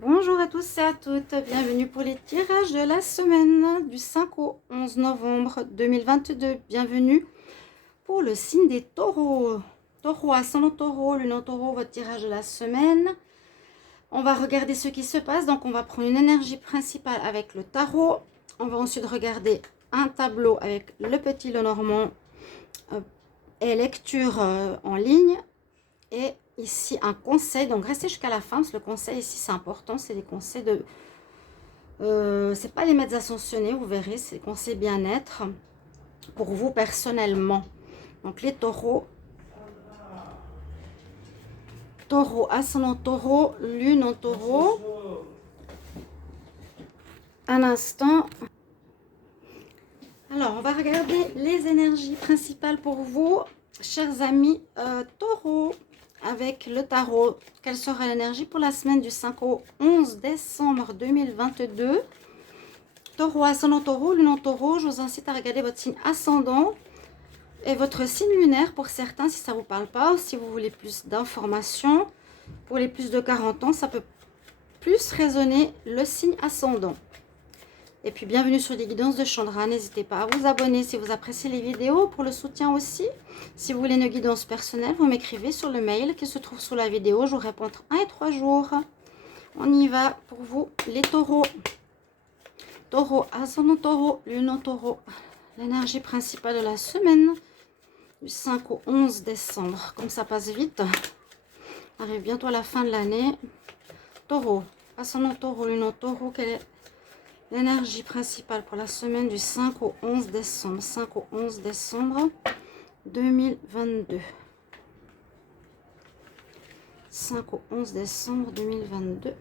Bonjour à tous et à toutes, bienvenue pour les tirages de la semaine du 5 au 11 novembre 2022. Bienvenue pour le signe des taureaux. Taureau, ascendant taureau, lune en taureau, votre tirage de la semaine. On va regarder ce qui se passe, donc on va prendre une énergie principale avec le tarot. On va ensuite regarder un tableau avec le petit Lenormand et lecture en ligne. Et ici un conseil, donc restez jusqu'à la fin parce que le conseil ici c'est important, c'est des conseils de c'est pas les maîtres ascensionnés, vous verrez, c'est des conseils bien-être pour vous personnellement. Donc les taureaux, ascendant taureau, lune en taureau. Un instant. Alors on va regarder les énergies principales pour vous, chers amis taureaux. Avec le tarot, quelle sera l'énergie pour la semaine du 5 au 11 décembre 2022. Taureau, ascendant taureau, lune en taureau, je vous incite à regarder votre signe ascendant et votre signe lunaire pour certains, si ça ne vous parle pas, si vous voulez plus d'informations. Pour les plus de 40 ans, ça peut plus résonner le signe ascendant. Et puis bienvenue sur les guidances de Chandra, n'hésitez pas à vous abonner si vous appréciez les vidéos, pour le soutien aussi. Si vous voulez une guidance personnelle, vous m'écrivez sur le mail qui se trouve sous la vidéo, je vous réponds entre 1 et 3 jours. On y va pour vous les taureaux. Taureau, ascendant taureau, lune en taureau. L'énergie principale de la semaine du 5 au 11 décembre. Comme ça passe vite. On arrive bientôt à la fin de l'année. Taureau, ascendant taureau, lune en taureau, quelle est l'énergie principale pour la semaine du 5 au 11 décembre. 5 au 11 décembre 2022. 5 au 11 décembre 2022.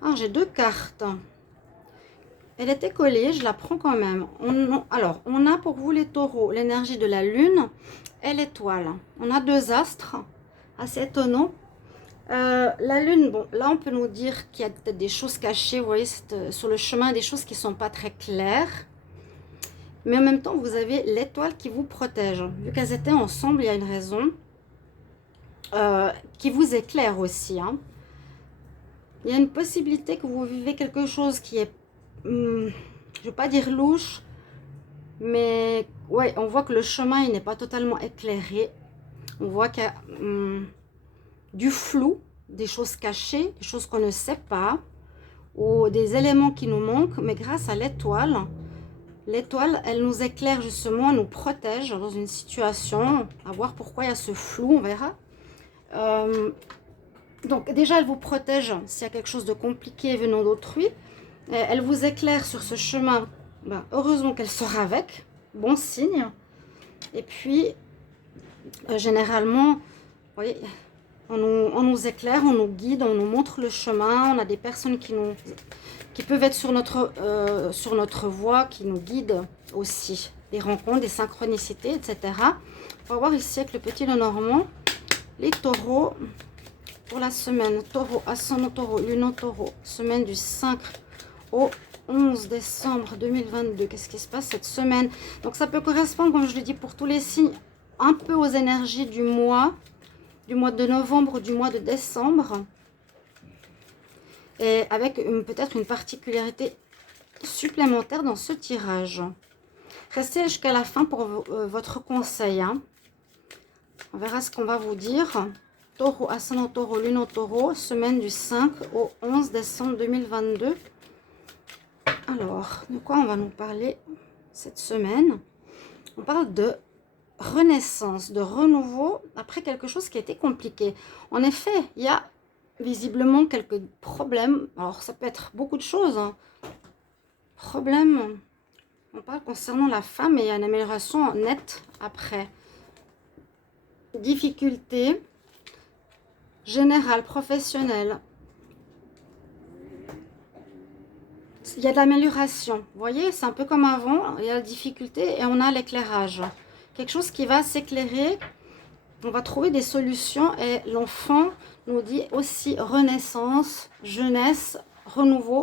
Ah, j'ai deux cartes. Elle était collée, je la prends quand même. Alors, on a pour vous les taureaux l'énergie de la lune et l'étoile. On a deux astres, assez étonnants. La lune, bon, là on peut nous dire qu'il y a peut-être des choses cachées, vous voyez, sur le chemin, des choses qui ne sont pas très claires. Mais en même temps, vous avez l'étoile qui vous protège. Vu qu'elles étaient ensemble, il y a une raison qui vous éclaire aussi. Hein. Il y a une possibilité que vous vivez quelque chose qui est, je ne veux pas dire louche, mais ouais, on voit que le chemin il n'est pas totalement éclairé. On voit qu'il y a du flou, des choses cachées, des choses qu'on ne sait pas, ou des éléments qui nous manquent, mais grâce à l'étoile, elle nous éclaire justement, elle nous protège dans une situation, à voir pourquoi il y a ce flou, on verra. Donc déjà, elle vous protège s'il y a quelque chose de compliqué venant d'autrui. Elle vous éclaire sur ce chemin, ben, heureusement qu'elle sera avec, bon signe. Et puis, généralement, vous voyez, on nous éclaire, on nous guide, on nous montre le chemin. On a des personnes qui peuvent être sur notre voie, qui nous guident aussi. Des rencontres, des synchronicités, etc. On va voir ici avec le petit Lenormand, les taureaux pour la semaine. Taureau, ascendant taureau, lune en taureau, semaine du 5 au 11 décembre 2022. Qu'est-ce qui se passe cette semaine? Donc ça peut correspondre, comme je le dis, pour tous les signes, un peu aux énergies du mois de novembre ou du mois de décembre. Et avec peut-être une particularité supplémentaire dans ce tirage. Restez jusqu'à la fin pour votre conseil. Hein. On verra ce qu'on va vous dire. Taureau, ascendant taureau, lune en taureau, semaine du 5 au 11 décembre 2022. Alors, de quoi on va nous parler cette semaine? On parle de renaissance, de renouveau après quelque chose qui a été compliqué. En effet, il y a visiblement quelques problèmes. Alors, ça peut être beaucoup de choses. Hein. Problème, on parle concernant la femme et il y a une amélioration nette après. Difficulté générale, professionnelle. Il y a de l'amélioration. Vous voyez, c'est un peu comme avant. Il y a la difficulté et on a l'éclairage. Quelque chose qui va s'éclairer. On va trouver des solutions et l'enfant nous dit aussi renaissance, jeunesse, renouveau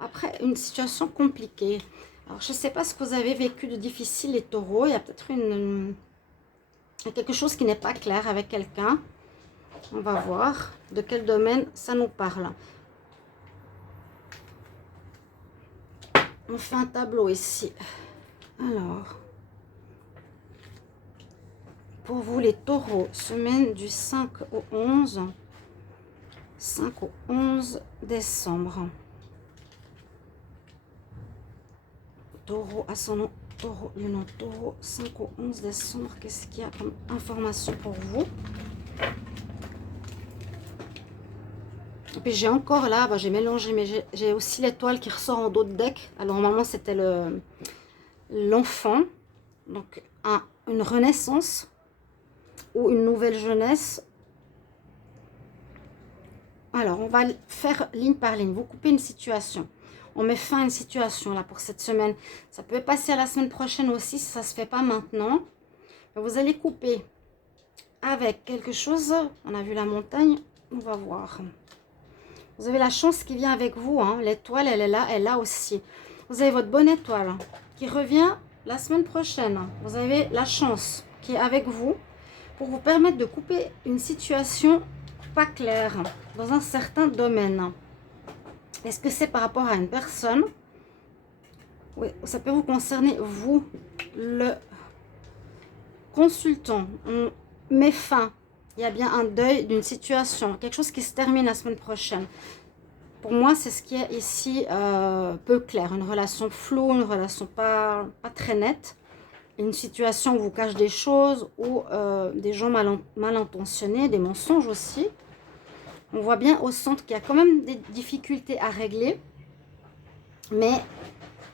après une situation compliquée. Alors, je ne sais pas ce que vous avez vécu de difficile, les taureaux. Il y a peut-être quelque chose qui n'est pas clair avec quelqu'un. On va voir de quel domaine ça nous parle. On fait un tableau ici. Alors, pour vous les taureaux, semaine du 5 au 11. 5 au 11 décembre. Taureau, ascendant taureau, lunan taureau, 5 au 11 décembre. Qu'est-ce qu'il y a comme information pour vous? Et puis j'ai encore là, j'ai mélangé, mais j'ai aussi l'étoile qui ressort en dos de deck. Alors normalement c'était l'enfant, donc une renaissance ou une nouvelle jeunesse. Alors on va faire ligne par ligne, vous coupez une situation. On met fin à une situation là pour cette semaine. Ça peut passer à la semaine prochaine aussi si ça ne se fait pas maintenant. Vous allez couper avec quelque chose. On a vu la montagne, on va voir. Vous avez la chance qui vient avec vous, hein. L'étoile, elle est là aussi. Vous avez votre bonne étoile qui revient la semaine prochaine. Vous avez la chance qui est avec vous pour vous permettre de couper une situation pas claire dans un certain domaine. Est-ce que c'est par rapport à une personne? Oui, ça peut vous concerner, vous, le consultant. On met fin. Il y a bien un deuil d'une situation, quelque chose qui se termine la semaine prochaine. Pour moi, c'est ce qui est ici peu clair. Une relation floue, une relation pas très nette. Une situation où on vous cache des choses, ou des gens mal intentionnés, des mensonges aussi. On voit bien au centre qu'il y a quand même des difficultés à régler. Mais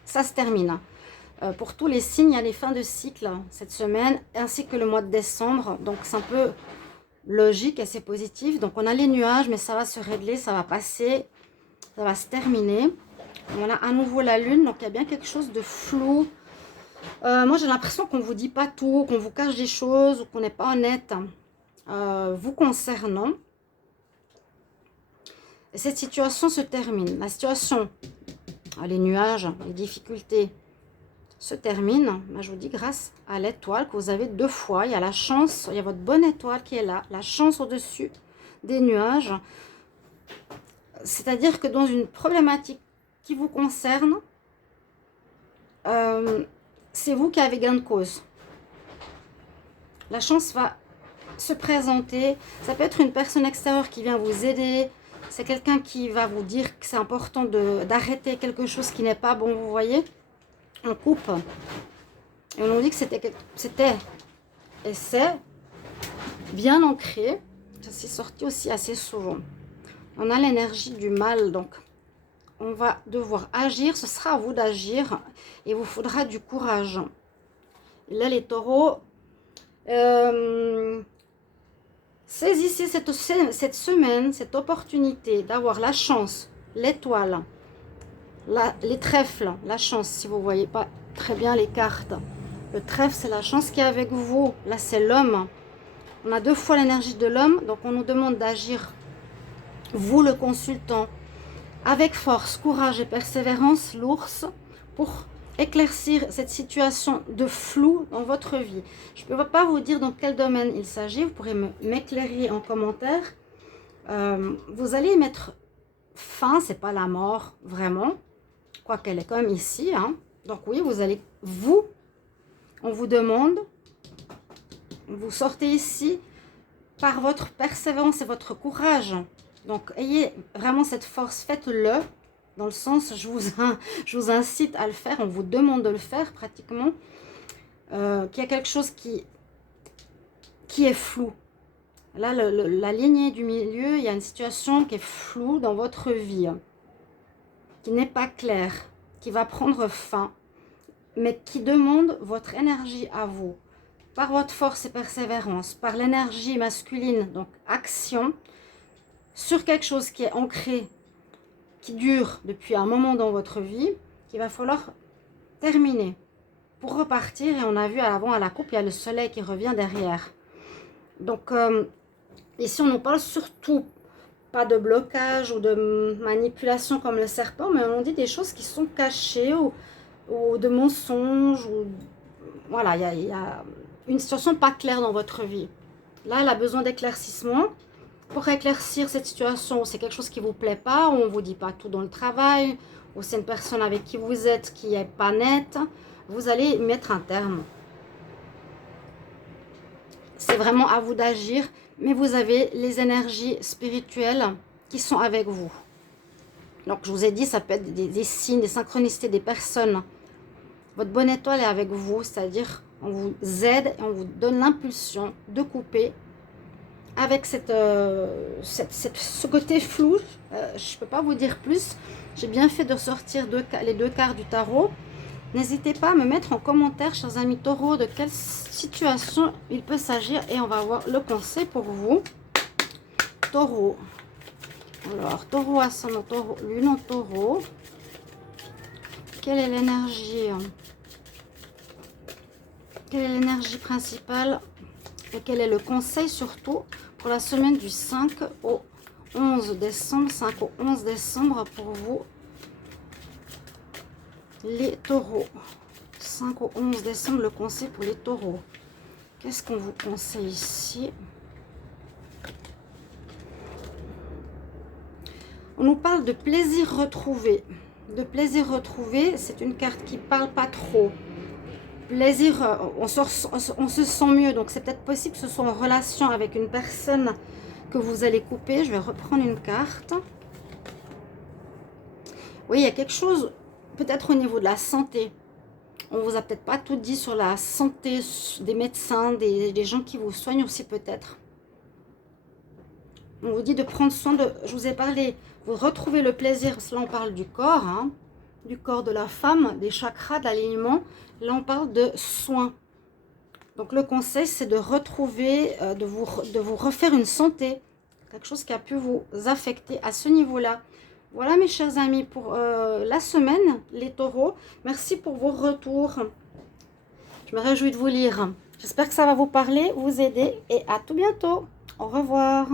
ça se termine. Pour tous les signes, il y a les fins de cycle cette semaine, ainsi que le mois de décembre. Donc c'est un peu logique et c'est positif. Donc on a les nuages, mais ça va se régler, ça va passer, ça va se terminer. On a à nouveau la lune, donc il y a bien quelque chose de flou. Moi j'ai l'impression qu'on ne vous dit pas tout, qu'on vous cache des choses, ou qu'on n'est pas honnête vous concernant. Et cette situation se termine. La situation, les nuages, les difficultés se terminent. Moi, je vous dis grâce à l'étoile que vous avez deux fois. Il y a la chance, il y a votre bonne étoile qui est là, la chance au-dessus des nuages. C'est-à-dire que dans une problématique qui vous concerne, c'est vous qui avez gain de cause. La chance va se présenter. Ça peut être une personne extérieure qui vient vous aider. C'est quelqu'un qui va vous dire que c'est important d'arrêter quelque chose qui n'est pas bon, vous voyez. On coupe. Et on nous dit que c'était et c'est bien ancré. Ça s'est sorti aussi assez souvent. On a l'énergie du mal, donc on va devoir agir. Ce sera à vous d'agir et il vous faudra du courage. Et là, les taureaux, saisissez cette semaine, cette opportunité d'avoir la chance, l'étoile, les trèfles, la chance, si vous ne voyez pas très bien les cartes. Le trèfle, c'est la chance qui est avec vous. Là, c'est l'homme. On a deux fois l'énergie de l'homme, donc on nous demande d'agir, vous le consultant, avec force, courage et persévérance, l'ours, pour éclaircir cette situation de flou dans votre vie. Je ne peux pas vous dire dans quel domaine il s'agit, vous pourrez m'éclairer en commentaire. Vous allez y mettre fin, c'est pas la mort vraiment, quoiqu'elle est quand même ici. Hein. Donc oui, vous allez, on vous demande, vous sortez ici par votre persévérance et votre courage. Donc ayez vraiment cette force, faites-le. Dans le sens, je vous incite à le faire, on vous demande de le faire pratiquement. Qu'il y a quelque chose qui est flou. Là, la lignée du milieu, il y a une situation qui est floue dans votre vie, qui n'est pas claire, qui va prendre fin, mais qui demande votre énergie à vous, par votre force et persévérance, par l'énergie masculine, donc action, sur quelque chose qui est ancré, qui dure depuis un moment dans votre vie, qu'il va falloir terminer pour repartir. Et on a vu avant à la coupe, il y a le soleil qui revient derrière. Donc ici on nous parle surtout pas de blocage ou de manipulation comme le serpent, mais on dit des choses qui sont cachées ou de mensonges. Ou, voilà, il y a une situation pas claire dans votre vie. Là, elle a besoin d'éclaircissement. pour éclaircir cette situation, c'est quelque chose qui ne vous plaît pas, ou on ne vous dit pas tout dans le travail, ou c'est une personne avec qui vous êtes qui n'est pas nette, vous allez mettre un terme. C'est vraiment à vous d'agir, mais vous avez les énergies spirituelles qui sont avec vous. Donc, je vous ai dit, ça peut être des signes, des synchronicités, des personnes. Votre bonne étoile est avec vous, c'est-à-dire on vous aide et on vous donne l'impulsion de couper avec ce côté flou. Je ne peux pas vous dire plus. J'ai bien fait de sortir les deux cartes du tarot. N'hésitez pas à me mettre en commentaire, chers amis taureaux, de quelle situation il peut s'agir. Et on va voir le conseil pour vous. Taureau. Alors, taureau, ascendant taureau, lune en taureau. Quelle est l'énergie? Quelle est l'énergie principale? Et quel est le conseil surtout pour la semaine du 5 au 11 décembre? 5 au 11 décembre pour vous, les taureaux. 5 au 11 décembre, le conseil pour les taureaux. Qu'est-ce qu'on vous conseille ici? On nous parle de plaisir retrouvé. De plaisir retrouvé, c'est une carte qui parle pas trop. Plaisir, on se sent mieux. Donc, c'est peut-être possible que ce soit en relation avec une personne que vous allez couper. Je vais reprendre une carte. Oui, il y a quelque chose, peut-être au niveau de la santé. On vous a peut-être pas tout dit sur la santé des médecins, des gens qui vous soignent aussi peut-être. On vous dit de prendre soin de... Je vous ai parlé, vous retrouvez le plaisir. Là, on parle du corps, hein, du corps de la femme, des chakras, de l'alignement. Là, on parle de soins. Donc, le conseil, c'est de retrouver, de vous refaire une santé. Quelque chose qui a pu vous affecter à ce niveau-là. Voilà, mes chers amis, pour la semaine, les taureaux. Merci pour vos retours. Je me réjouis de vous lire. J'espère que ça va vous parler, vous aider. Et à tout bientôt. Au revoir.